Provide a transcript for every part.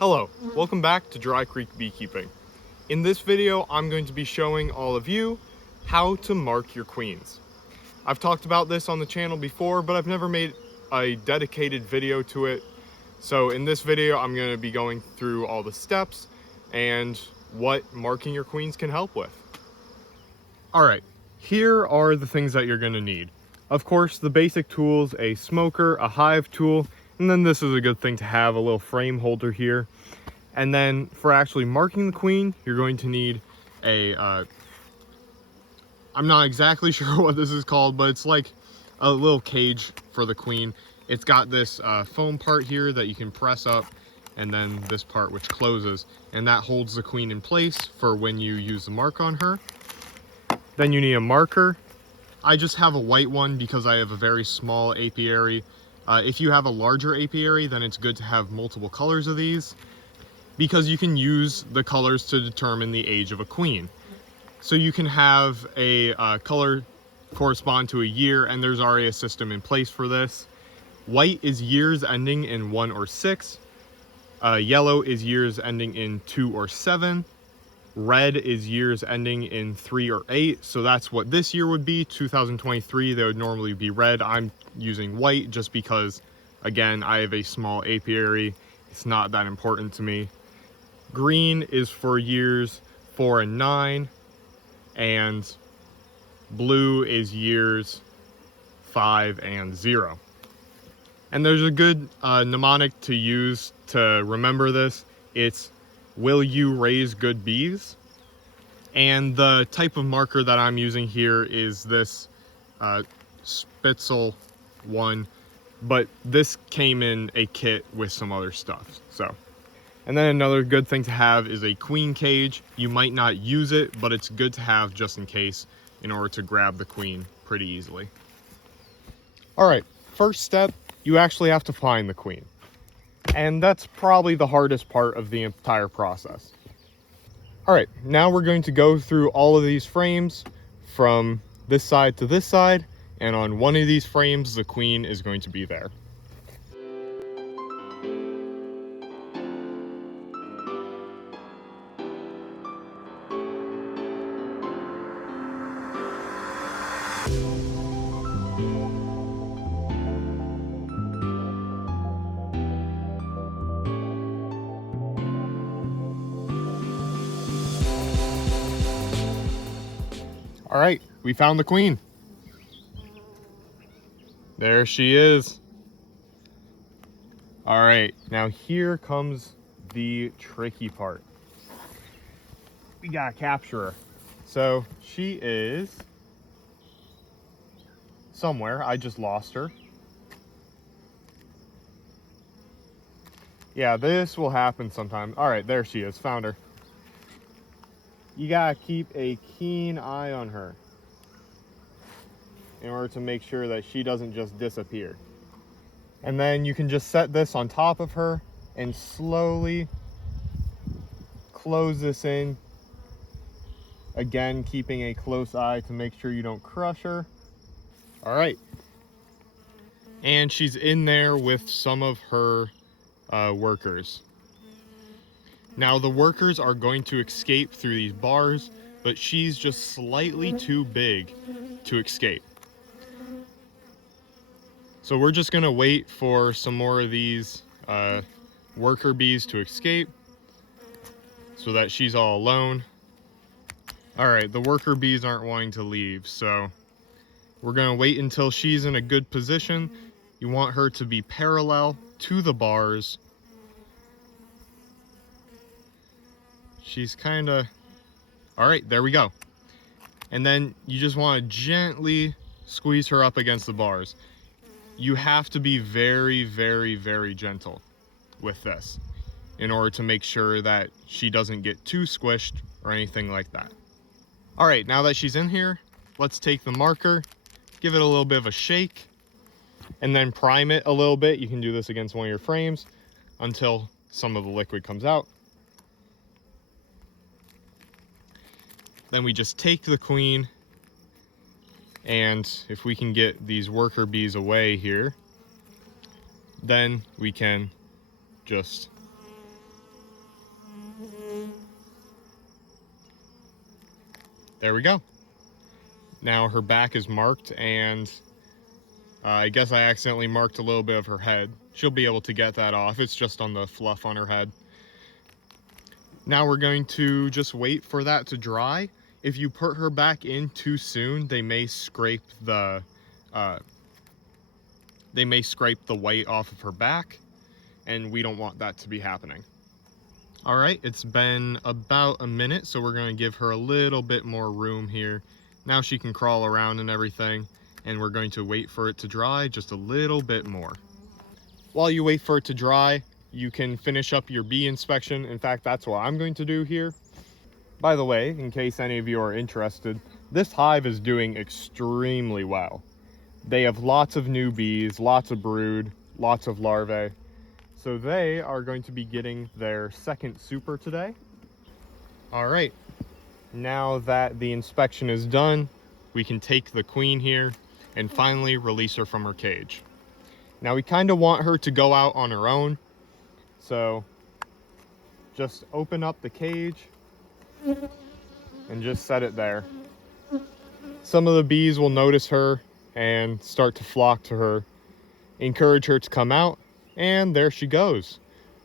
Hello, welcome back to Dry Creek Beekeeping. In this video, I'm going to be showing all of you how to mark your queens. I've talked about this on the channel before, but I've never made a dedicated video to it. So in this video, I'm going to be going through all the steps and what marking your queens can help with. All right, here are the things that you're going to need. Of course, the basic tools, a smoker, a hive tool, and then this is a good thing to have, a little frame holder here. And then for actually marking the queen, you're going to need a, I'm not exactly sure what this is called, but it's like a little cage for the queen. It's got this foam part here that you can press up, and then this part which closes, and that holds the queen in place for when you use the mark on her. Then you need a marker. I just have a white one because I have a very small apiary. If you have a larger apiary, then it's good to have multiple colors of these, because you can use the colors to determine the age of a queen. So you can have a color correspond to a year, and there's already a system in place for this. White is years ending in 1 or 6. Yellow is years ending in 2 or 7. Red is years ending in 3 or 8. So that's what this year would be, 2023. They would normally be red. I'm using white just because, again, I have a small apiary. It's not that important to me. Green is for years 4 and 9. And blue is years 5 and 0. And there's a good mnemonic to use to remember this. It's, will you raise good bees? And the type of marker that I'm using here is this Spitzel one, but this came in a kit with some other stuff. So, and then another good thing to have is a queen cage. You might not use it, but it's good to have just in case, in order to grab the queen pretty easily. All right, first step, you actually have to find the queen. And that's probably the hardest part of the entire process. All right, now we're going to go through all of these frames from this side to this side, and on one of these frames, the queen is going to be there. All right, we found the queen. There she is. All right, now here comes the tricky part. We gotta capture her. So she is somewhere. I just lost her. Yeah, this will happen sometime. All right, there she is, found her. You gotta keep a keen eye on her in order to make sure that she doesn't just disappear. And then you can just set this on top of her and slowly close this in. Again, keeping a close eye to make sure you don't crush her. All right. And she's in there with some of her workers. Now the workers are going to escape through these bars, but she's just slightly too big to escape. So we're just gonna wait for some more of these worker bees to escape so that she's all alone. All right, the worker bees aren't wanting to leave, so we're gonna wait until she's in a good position. You want her to be parallel to the bars. She's kinda, all right, there we go. And then you just wanna gently squeeze her up against the bars. You have to be very, very, very gentle with this in order to make sure that she doesn't get too squished or anything like that. All right, now that she's in here, let's take the marker, give it a little bit of a shake, and then prime it a little bit. You can do this against one of your frames until some of the liquid comes out. Then we just take the queen, and if we can get these worker bees away here, then we can just There we go. Now her back is marked, and I guess I accidentally marked a little bit of her head. She'll be able to get that off. It's just on the fluff on her head. Now we're going to just wait for that to dry. If you put her back in too soon, they may scrape the white off of her back, and we don't want that to be happening. All right, it's been about a minute, so we're going to give her a little bit more room here. Now she can crawl around and everything, and we're going to wait for it to dry just a little bit more. While you wait for it to dry, you can finish up your bee inspection. In fact, that's what I'm going to do here. By the way, in case any of you are interested, this hive is doing extremely well. They have lots of new bees, lots of brood, lots of larvae. So they are going to be getting their second super today. All right, now that the inspection is done, we can take the queen here and finally release her from her cage. Now we kind of want her to go out on her own, so just open up the cage and just set it there. Some of the bees will notice her and start to flock to her. Encourage her to come out, and there she goes,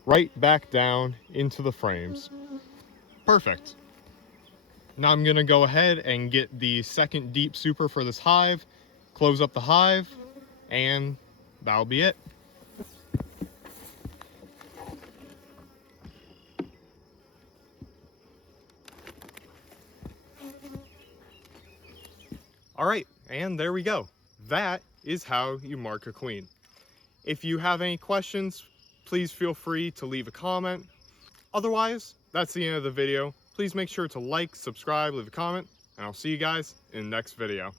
right back down into the frames. Perfect. Now I'm gonna go ahead and get the second deep super for this hive, close up the hive, and that'll be it. All right, and there we go. That is how you mark a queen. If you have any questions, please feel free to leave a comment. Otherwise, that's the end of the video. Please make sure to like, subscribe, leave a comment, and I'll see you guys in the next video.